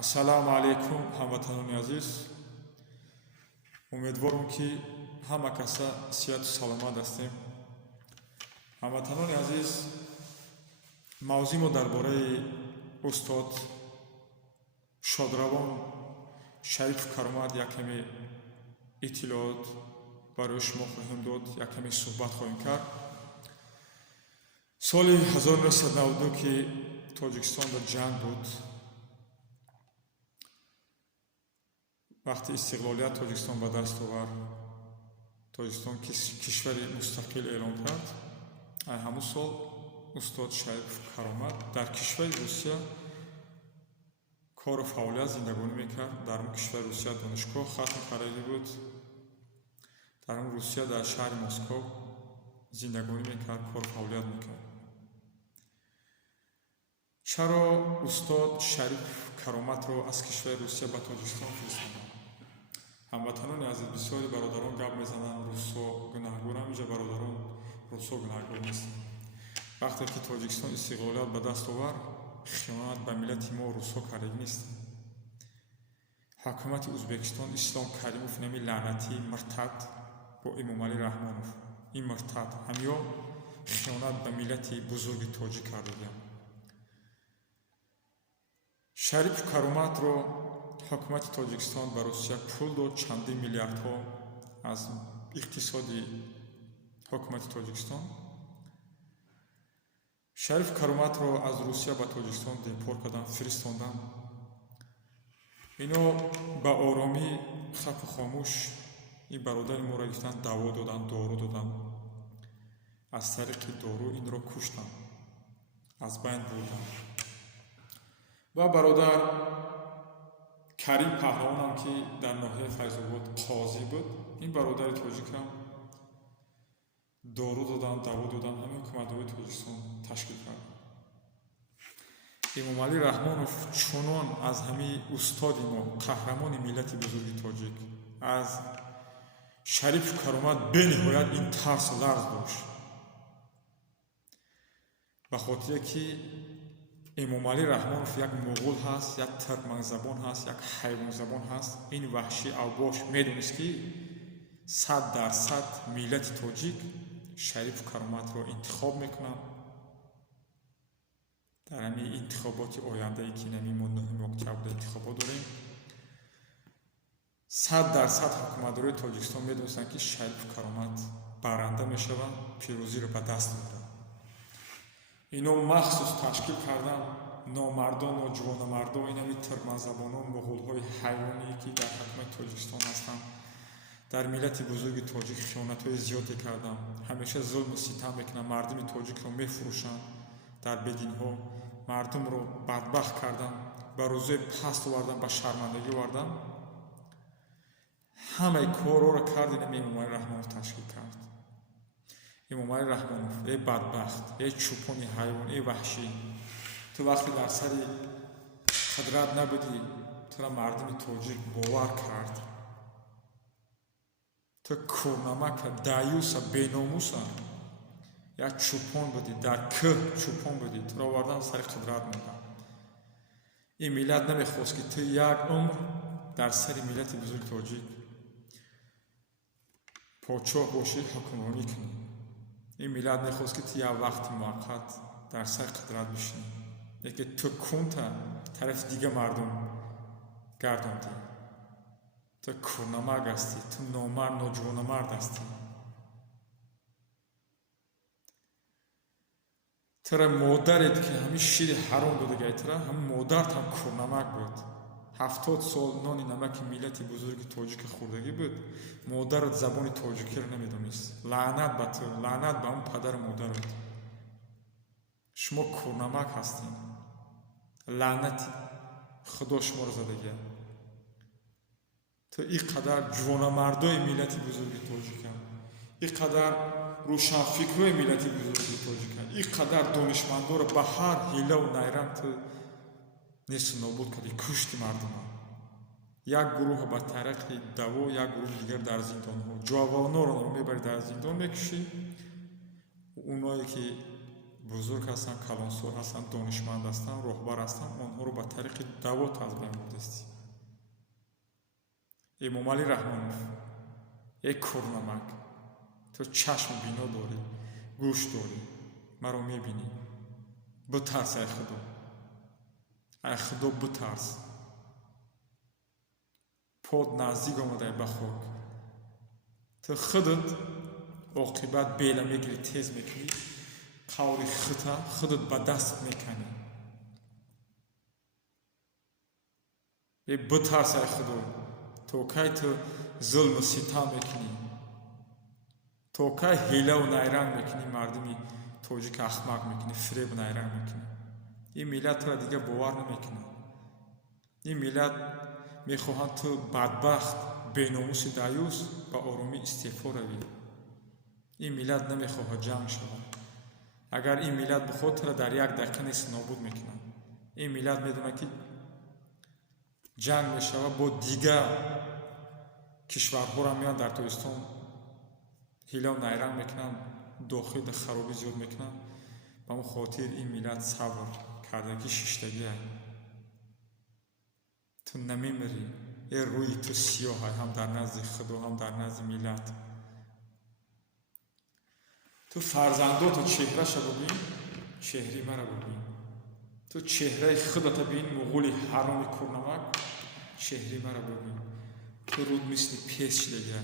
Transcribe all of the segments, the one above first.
Ассалому алейкум, ҳамватанони азиз. Умедворам ки ҳама каса сиҳату саломат ҳастем. Ҳамватанони азиз, мавзӯи мо дар бораи устод Шодравон Шариф Каромат якаме иттилоот барои шумо хоҳем дод, якаме суҳбат хоҳем кард. соли 1992 ки Тоҷикистон дар ҷанг буд, вақти истиқлолият Тоҷикистон ба даст овард, Тоҷикистон кишвари мустақил эълон кард. ҳамун сол устод Шариф Каромат дар кишвари Русия кору фаъолият зиндагонӣ мекард. Дар он кишвари Русия донишгоҳ хатм карда буд. Дар он Русия дар шаҳри Москов зиндагонӣ мекард, кору фаъолият мекард. чаро устод Шариф Кароматро аз кишвари Русия ба Тоҷикистон фиристоданд? ҳамватанони азиз, бисёри бародарон гап мезананд русо гунаҳгоранд. инҷа бародарон русо гунаҳгор нестанд. вақте ки Тоҷикистон истиқлолият ба даст овард, хиёнат ба миллати мо русо карда нест. ҳокимияти Ӯзбекистон Ислом Каримов нами лаънати миртад бо Эмомалӣ Раҳмонов, ин миртад ҳамё хиёнат ба миллати бузурги тоҷик кардагиянд. Шариф Кароматро ҳокимияти Тоҷикистон ба Русия пул дод, чандин миллиардҳо аз иқтисоди ҳокимияти Тоҷикистон. Шариф Кароматро аз Русия ба Тоҷикистон депорт карданд, фиристонданд. ино ба оромӣ хапу хомӯш ин бародари моро гирифтанд, даво доданд, дору доданд. аз тариқи дору инро куштанд, аз байн бурданд. ва бародар Карим Паҳлавонам ки дар ноҳияи Файзобод қозӣ буд, ин бародари тоҷикам дору доданд, даво доданд, ҳамин ҳукуматдории Тоҷикистон ташкил кард. Эмомалӣ Раҳмонов чунон аз ҳамин устоди мо, қаҳрамони миллати бузурги тоҷик, аз Шариф Каромат бениҳоят ин тарсу ларз дошт. ба хотире ки Эмомалӣ Раҳмонов як муғул ҳаст, як туркманзабон ҳаст, як ҳайвонзабон ҳаст. ин ваҳшӣ авбош медонист ки 100% миллати тоҷик Шариф Кароматро интихоб мекунанд. дар ҳамин интихоботи ояндаe ки нами мо 9 октябр интихобот дорем, 100% ҳукуматдории Тоҷикистон медонистанд ки Шариф Каромат баранда мешавад, пирӯзиро ба даст меорад. ино махсус ташкил кардан номардон, ноҷувонамардон, инами туркманзабонон, муғулҳои ҳайвоние ки дар ҳукумати Тоҷикистон ҳастанд, дар миллати бузурги тоҷик хиёнатҳои зиёде карданд. ҳамеша зулму ситам мекунанд, мардуми тоҷикро мефурӯшанд дар бединҳо, мардумро бадбахт карданд, ба рӯзои паст оварданд, ба шармандагӣ оварданд. ҳамаи корҳоро кард инами Эмомалӣ Раҳмонов ташкил кард. Эмомалӣ Раҳмонов, бадбахт, чӯпони ҳайвон, ваҳшӣ, ту вақте дар сари қудрат набудӣ, туро мардуми тоҷик бовар кард. ту кӯрнамака, даюса, беномуса, як чӯпон будӣ, дар кӯҳ чӯпон будӣ, туро овардан сари қудрат мондан. ин миллат намехост ки ту як умр дар сари миллати бузурги тоҷик подшоҳ бошӣ, ҳукмронӣ кунӣ. ин миллат мехост ки ту як вақти муваққат дар сари қудрат бишинӣ, лекин ту кунта тарафи дига мардум гардондӣ. ту кӯрнамак ҳастӣ, ту номард, ноҷувонамард ҳастӣ. тура модаред ки ҳамин шири ҳаром додагай, тура ҳамин модард ҳам кӯрнамак буд. 70 сол нони намаки миллати бузурги тоҷик хӯрдагӣ буд, модарат забони тоҷикиро намедонист. лаънат ба ту, лаънат ба он падару модарат. шумо кӯрнамак ҳастед. лаънати худо шуморо задагияд. ту ин қадар ҷувонамардои миллати бузурги тоҷиканд, ин қадар рӯшанфикрои миллати бузурги тоҷиканд, ин қадар донишмандоро ба ҳар ҳилаву найрам ту несту нобуд кардӣ, кушти мардума. як гурӯҳ ба тариқи даво, як гурӯҳ дигар дар зиндонҳо, ҷавонноро мебарӣ, дар зиндон мекушӣ. оное ки бузург ҳастанд, калонсор ҳастанд, донишманд ҳастанд, роҳбар ҳастанд, онҳоро ба тариқи давот аз байн бурдастӣ. Эмомалӣ Раҳмонов, курнамак, ту чашму бино дорӣ, гӯш дорӣ, маро мебинӣ. Битарс, ай худо битарс. под наздик омадай ба хок. ту худат оқибат бела мегирӣ, тез мекунӣ, қавли худат ба даст меканӣ. битарс, ай худо. то кай ту зулму ситам мекунӣ? то кай ҳилаву найранг мекунӣ, мардуми тоҷик ахмақ мекунӣ, фиребу найранг мекунӣ? ин миллат туро дига бовар намекунад. ин миллат мехоҳанд ту бадбахт, беномуси даюс ба оромӣ истеъфо равӣ. ин миллат намехоҳад ҷанг шавад. агар ин миллат бихоҳад, туро дар як дақиқа нест нобуд мекунад. ин миллат медонад ки ҷанг мешавад, бо дигар кишварҳоро меянд дар тобистон ҳилав найранг мекунанд, дохилда харобӣ зиёд мекунанд. ба он хотир ин миллат сабр кардагӣ шиштагӣ. ту намемирӣ. рӯи ту сиёҳ ҳам дар назди худо, ҳам дар назди миллат. ту фарзандоту чеҳраша бубин, чеҳраи мара бубин. ту чеҳраи худата бин, муғули ҳароми курнамак, чеҳраи мара бубин. ту руд мисли пес шидагӣ.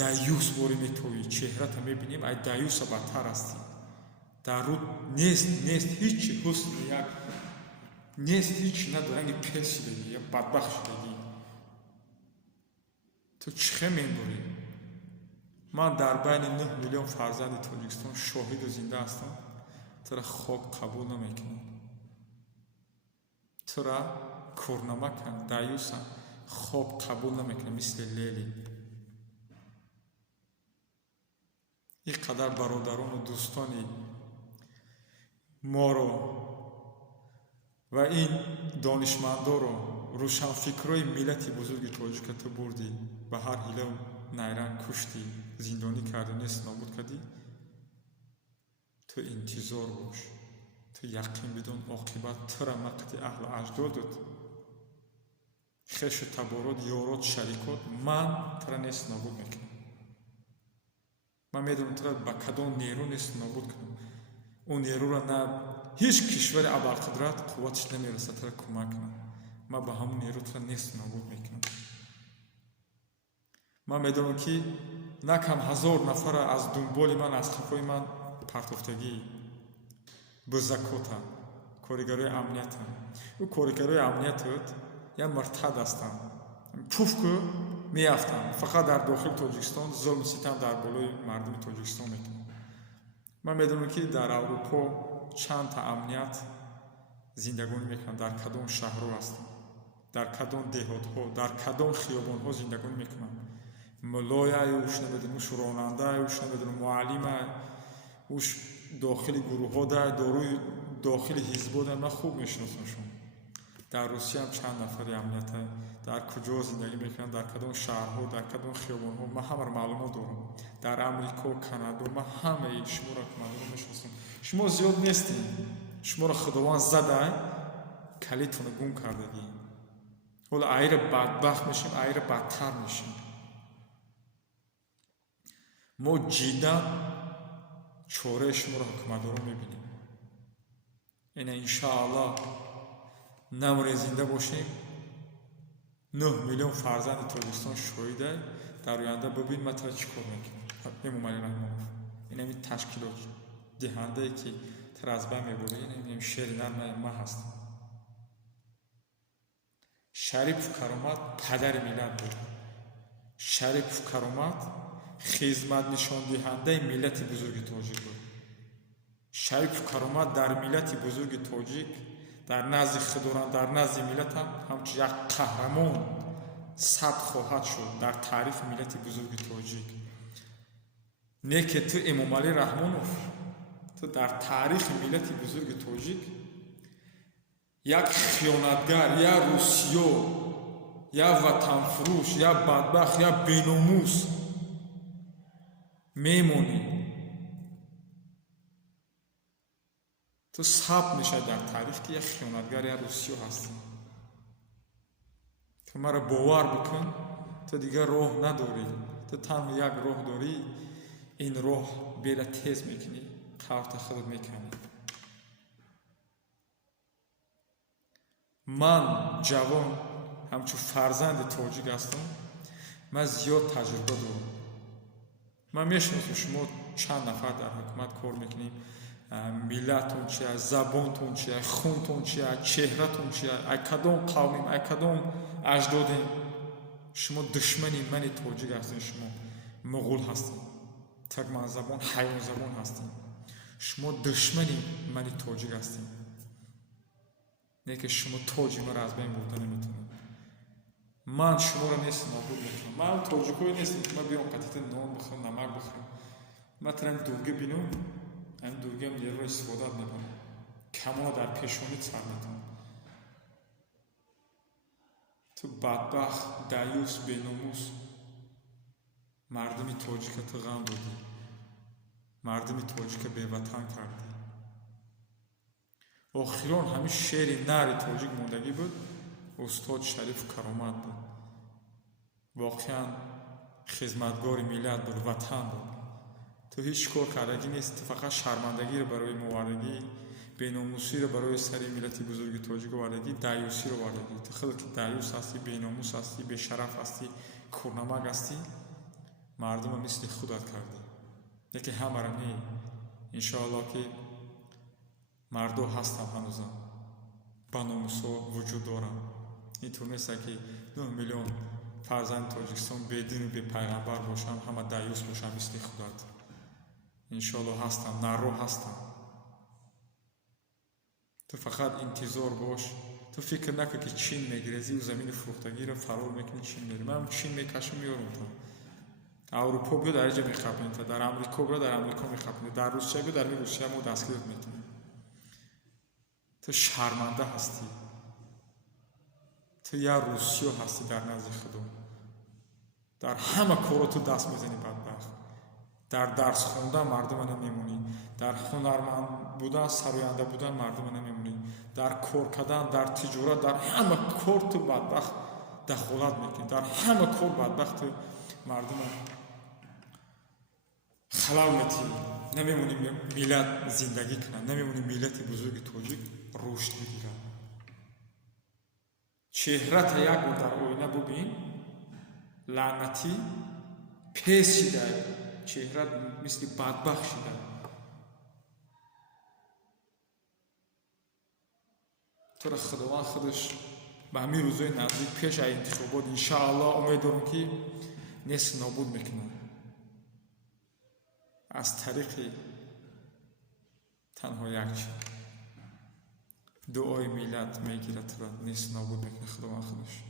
даюс боре метовӣ, чеҳрата мебинем, ай даюса бадтар ҳастӣ. дар руд нест ҳичи ҳусн, як нест ҳичи надоранги пес шидагӣ, як бадбахт шидагӣ. ту чӣ хел мебурӣ? ман дар байни 9 миллион фарзанди Тоҷикистон шоҳиду зинда ҳастам. тура хок қабул намекунам. тура курнамакам, даюсам, хок қабул намекунам, мисли лели. ин қадар бародарону дӯстони моро ва ин донишмандоро, рӯшанфикрои миллати бузурги тоҷика ту бурдӣ, ба ҳар ҳилав найранг куштӣ, зиндонӣ кардӣ, нест нобуд кардӣ. ту интизор бош. ту яқин бидон, оқибат тура мақти аҳлу аҷдодут, хешу таборот, ёрот, шарикот, ман тура нест нобуд мекунам. ман медонам тура ба кадом нерӯ нест нобуд кунам. он нерӯро на ҳеҷ кишвари абарқудрат қувватиш намерасад тура кӯмак кунад. ман ба ҳамон нерӯ тура нест нобуд мекунам. ман медонам ки на кам 1000 нафара аз дунболи ман, аз қафои ман партофтагӣ бузакотанд, коригарои амниятанд. ӯ коригарои амниятот як муртад ҳастанд. пуфку меафтанд. фақат дар дохили Тоҷикистон зулму ситам дар болои мардуми Тоҷикистон мекунанд. ман медонам ки дар Аврупо чандта амният зиндагонӣ мекунанд, дар кадом шаҳрҳо ҳастанд, дар кадом деҳотҳо, дар кадом хиёбонҳо зиндагонӣ мекунанд. мулояй, уш намедонам, уш ронандай, уш намедонам, муаллимай, уш дохили гурӯҳҳо дай, дохили ҳизбҳо дай. ман хуб мешиносамшон. дар Русия ҳам чанд нафари амниятай дар куҷо зиндагӣ мекунанд, дар кадом шаҳрҳо, дар кадом хиёбонҳо. ман ҳамаро маълумот дорам. дар Амрико, Канада, ман ҳамаи шуморо мардумро мешиносам. шумо зиёд нестед. шуморо худованд задай, калитро гум кардагӣ. ҳоло айра бадбахт мешем, айра бадтар мешем. мо ҷиддан чораи шуморо ҳукуматдорон мебинем. ина иншоаллоҳ намуре зинда бошем. 9 миллион фарзанди Тоҷикистон шоҳидай. дар оянда бубин ман тура чӣ кор мекунам. Эмомалӣ Раҳмонов инами ташкилот диҳандае ки тура аз байн мебурад, инами шери нармаи ман ҳастам. Шарипов Каромат падари миллат буд. Шарипов Каромат хизматнишондиҳандаи миллати бузурги тоҷик буд. Шарипов Каромат дар миллати бузурги тоҷик, дар назди худоран, дар назди миллатам ҳамчун як қаҳрамон сабт хоҳад шуд дар таърихи миллати бузурги тоҷик. Не ки ту Эмомалӣ Раҳмонов, ту дар таърихи миллати бузурги тоҷик як хиёнатгар, як рӯсиё, як ватанфурӯш, як бадбахт, як беномус мемонӣ. تو ثبت میشه در تاریخ که یک خیانتگر یا روسیو هستی. تو مرا باور بکن، تو دیگه راه نداری، تو تنها یک راه داری. این راه بیره تیز میکنی، قوت خودت میکنی. من جوان همچون فرزند تاجیک هستم. من زیاد تجربه دارم. من میشناسم شما چند نفر در حکومت کار میکنیم، ملتتون چیه، زبانتون چیه، خونتون چیه، چهرهتون چیه، ای کدام قومیم، ای کدام اجدادیم. شما دشمنی من تاجیک هستین، شما مغول هستین، ترکمن زبان، حیوان زبان هستین. شما دشمنی من تاجیک هستین. نه که شما تاجی ما را از بین بردن نمیتونید. من شما را نیست نابود میکنم. من تاجیکوی نیستم که من بیام قطعه نان بخورم، نمک بخورم. من ترم دورگه بینم، این دورگه هم نیرو استفاده میکنم، کمانا در پیشونیت سر میتونم. تو بدبخت، دیوس، بیناموس، مردمی تاجیک تو غم دادی، مردمی تاجیک بیوطن کردی. آخران همین شعر نر تاجیک موندگی بود، استاد شریف کرامت بود. واقعا خدمتگار ملت بود، وطن بود. تو هیچ کار کردگی نیست، تو فقط شرمندگی رو برای موردگی، بیناموسی رو برای سری ملتی بزرگ تاجیک وردگی، دیوسی رو وردگی. تو خودت دیوس هستی، بیناموس هستی، بیشرف هستی، کورنمک هستی. مردم مثل خودت کردی. یکی همه را نی. انشاءالله که مردم هستم هنوزم، با ناموسا وجود دارم. اینطور نیست که 9 میلیون فرزند تاجیکستان بدین و به پیغمبر باشن، همه دیوس باشن مثل خودت. انشاءالله هستم، نرو هستم. تو فقط انتظار باش. تو فکر نکن که چین میگریزی و زمین فروختگی رو فرار میکنی چین میری. من چین میکشم میارم تو. اروپا بیا در اینجا میخپنی، تا در امریکا بیا در امریکا میخپنی، در روسیه بیا در روسیه ما دستگیرت میکنی. تو شرمنده هستی. تو یا روسیو هستی در نزد خدا. در همه کارا تو دست میزنی بدبخت. در درس خوندن مردم نمیمونی، در هنرمند بودن، سراینده بودن مردم نمیمونی، در کار کردن، در تجارت، در همه کار تو بدبخت دخالت میکنی. در همه کار بدبخت تو مردم خلال میتی. نمیمونی ملت زندگی کنن، نمیمونی ملت بزرگ تاجیک رشد بگیرن. چهرت یک بار در آینه ببین، لعنتی پیس شده، چهرت مثل بدبخت شده. تو را خداوند خودش به همین روزهای نزدیک پیش از انتخابات انشاءالله امید دارم که نیست نابود میکنه. از طریق تنها یک چیز، دعای ملت میگیره تو را نیست نابود میکنه خداوند خودش.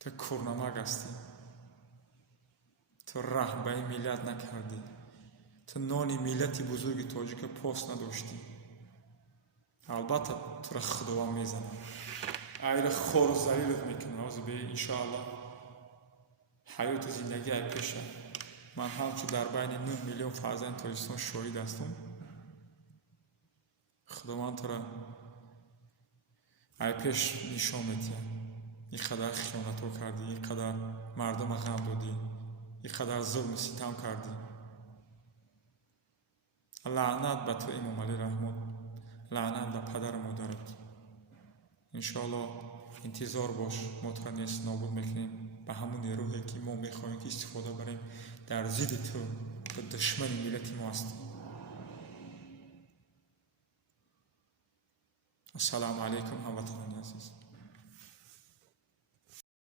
تو کورنمک هستی، تو رحم به این ملت نکردی، تو نان ملت بزرگ تاجیک پاس نداشتی. البته تو را خداوند میزنه، ایره خور و ذلیلت میکنه. عوض به انشاءالله حیات زندگی ای پیشه. من همچون در بین 9 میلیون فرزند تاجیکستان شاهد هستم. خداوند تو را ای پیش نشان میده. اینقدر خیانت ها کردی، اینقدر مردم غم دادی، اینقدر ظلم ستم کردی. لعنت به تو امام علی رحمت، لعنت به پدر مادرت. انشاءالله انتظار باش، ما تو را نیست نابود میکنیم به همون نیروهی که ما میخواهیم که استفاده بریم در ضد تو و دشمن ملت ما هستیم. السلام علیکم هموطنان عزیز.